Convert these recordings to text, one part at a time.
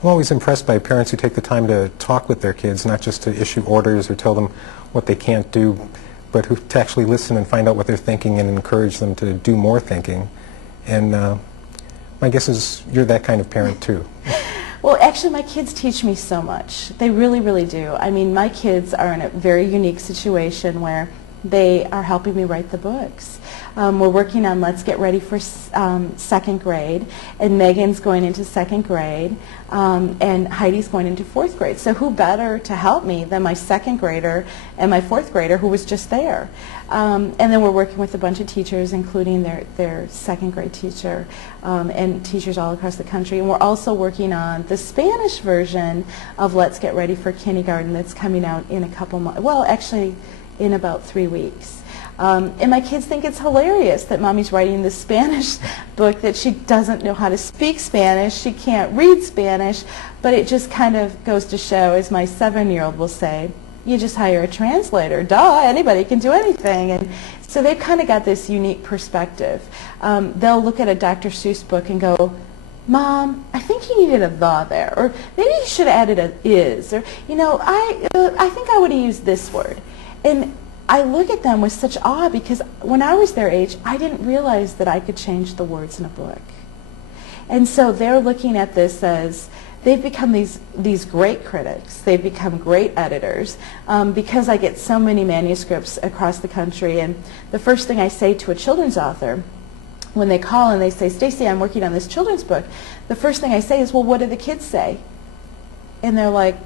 I'm always impressed by parents who take the time to talk with their kids, not just to issue orders or tell them what they can't do, but who to actually listen and find out what they're thinking and encourage them to do more thinking. And my guess is you're that kind of parent too. Well, actually, my kids teach me so much. They really, really do. I mean, my kids are in a very unique situation where they are helping me write the books. We're working on Let's Get Ready for second grade, and Megan's going into second grade, and Heidi's going into fourth grade. So who better to help me than my second grader and my fourth grader who was just there? And then we're working with a bunch of teachers, including their second grade teacher and teachers all across the country. And we're also working on the Spanish version of Let's Get Ready for Kindergarten that's coming out in a couple months. Well, actually, in about 3 weeks. And my kids think it's hilarious that Mommy's writing this Spanish book, that she doesn't know how to speak Spanish, she can't read Spanish, but it just kind of goes to show, as my 7-year-old will say, you just hire a translator, duh, anybody can do anything. And so they've kind of got this unique perspective. They'll look at a Dr. Seuss book and go, Mom, I think you needed a the there, or maybe you should have added a is, or, you know, I think I would have used this word. And I look at them with such awe, because when I was their age, I didn't realize that I could change the words in a book. And so they're looking at this as they've become these great critics. They've become great editors because I get so many manuscripts across the country. And the first thing I say to a children's author when they call and they say, Stacey, I'm working on this children's book, the first thing I say is, well, what do the kids say? And they're like,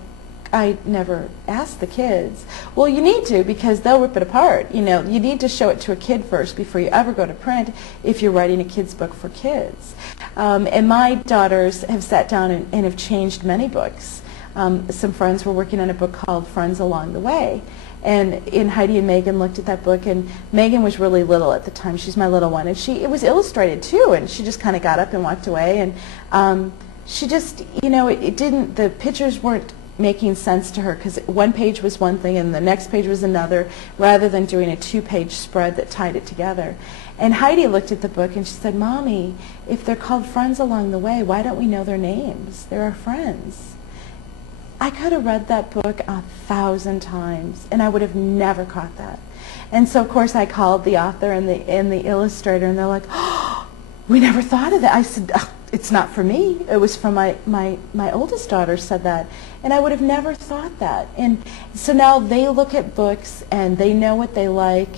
I never asked the kids. Well, you need to, because they'll rip it apart. You know, you need to show it to a kid first before you ever go to print if you're writing a kid's book for kids. And my daughters have sat down and have changed many books. Some friends were working on a book called Friends Along the Way. And Heidi and Megan looked at that book, and Megan was really little at the time. She's my little one. And it was illustrated too, and she just kind of got up and walked away. And she just, you know, the pictures weren't making sense to her, because one page was one thing and the next page was another, rather than doing a 2-page spread that tied it together. And Heidi looked at the book and she said, Mommy, if they're called Friends Along the Way, why don't we know their names? They're our friends. I could have read that book 1,000 times and I would have never caught that. And so of course I called the author and the illustrator, and they're like, oh, we never thought of that. I said, oh, it's not for me. It was for my oldest daughter said that. And I would have never thought that. And so now they look at books and they know what they like,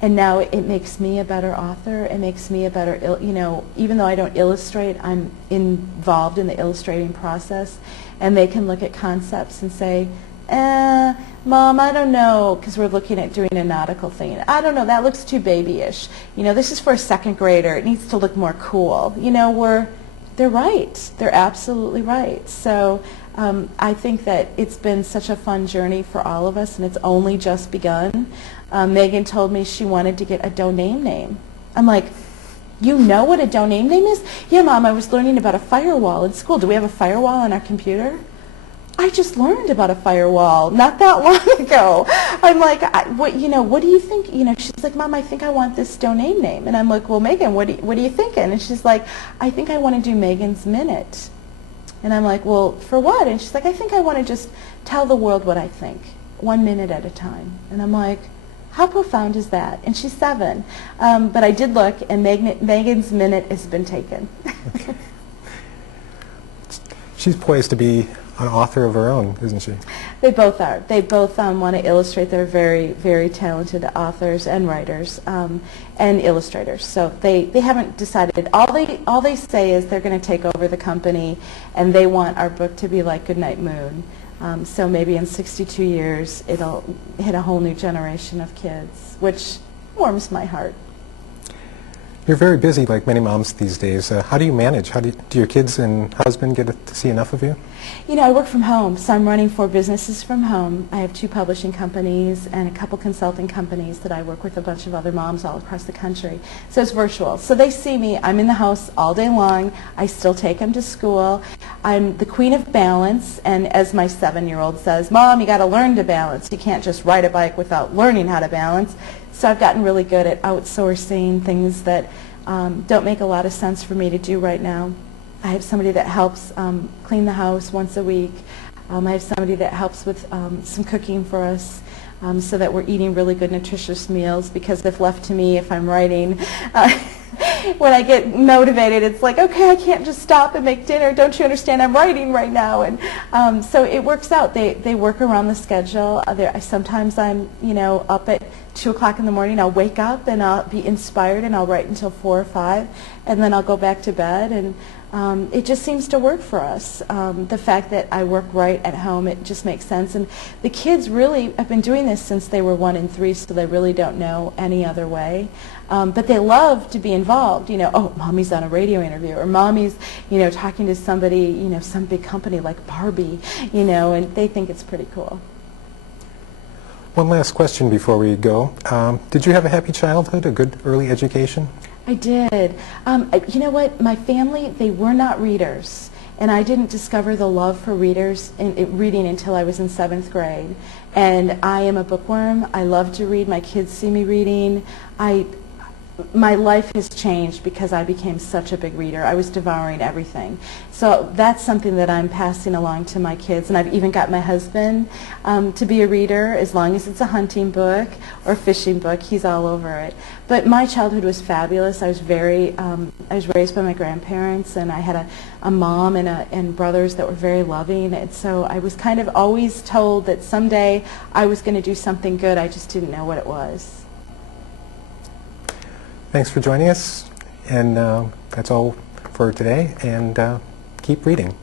and now it makes me a better author. It makes me a better, you know, even though I don't illustrate, I'm involved in the illustrating process. And they can look at concepts and say, Mom, I don't know, because we're looking at doing a nautical thing. I don't know, that looks too babyish. You know, this is for a second grader. It needs to look more cool. You know, they're right. They're absolutely right. So I think that it's been such a fun journey for all of us, and it's only just begun. Megan told me she wanted to get a domain name. I'm like, you know what a domain name is? Yeah, Mom, I was learning about a firewall in school. Do we have a firewall on our computer? I just learned about a firewall not that long ago. I'm like, what do you think? You know, she's like, Mom, I think I want this domain name. And I'm like, well, Megan, what are you thinking? And she's like, I think I want to do Megan's Minute. And I'm like, well, for what? And she's like, I think I want to just tell the world what I think, 1 minute at a time. And I'm like, how profound is that? And she's 7. But I did look, and Megan's Minute has been taken. Okay. She's poised to be an author of her own, isn't she? They both are. They both want to illustrate. They're very, very talented authors and writers and illustrators. So they haven't decided. All they say is they're going to take over the company, and they want our book to be like Goodnight Moon. So maybe in 62 years it'll hit a whole new generation of kids, which warms my heart. You're very busy, like many moms these days. How do you manage? Do your kids and husband get to see enough of you? You know, I work from home, so I'm running 4 businesses from home. I have 2 publishing companies and a couple consulting companies that I work with a bunch of other moms all across the country. So it's virtual. So they see me. I'm in the house all day long. I still take them to school. I'm the queen of balance, and as my 7-year-old says, Mom, you got to learn to balance. You can't just ride a bike without learning how to balance. So I've gotten really good at outsourcing things that don't make a lot of sense for me to do right now. I have somebody that helps clean the house once a week. I have somebody that helps with some cooking for us so that we're eating really good, nutritious meals, because if left to me, if I'm writing, when I get motivated, it's like, okay, I can't just stop and make dinner. Don't you understand? I'm writing right now. And so it works out. They work around the schedule. Sometimes I'm, up at 2 o'clock in the morning. I'll wake up and I'll be inspired and I'll write until 4 or 5, and then I'll go back to bed. And it just seems to work for us. The fact that I work right at home, it just makes sense. And the kids really have been doing this since they were 1 and 3, so they really don't know any other way. But they love to be involved. Oh, mommy's on a radio interview, or mommy's, talking to somebody, some big company like Barbie, and they think it's pretty cool. One last question before we go. Did you have a happy childhood, a good early education? I did. You know what? My family, they were not readers. And I didn't discover the love for reading until I was in 7th grade. And I am a bookworm. I love to read. My kids see me reading. My life has changed because I became such a big reader. I was devouring everything. So that's something that I'm passing along to my kids. And I've even got my husband to be a reader. As long as it's a hunting book or a fishing book, he's all over it. But my childhood was fabulous. I was raised by my grandparents, and I had a mom and brothers that were very loving. And so I was kind of always told that someday I was going to do something good. I just didn't know what it was. Thanks for joining us, and that's all for today, and keep reading.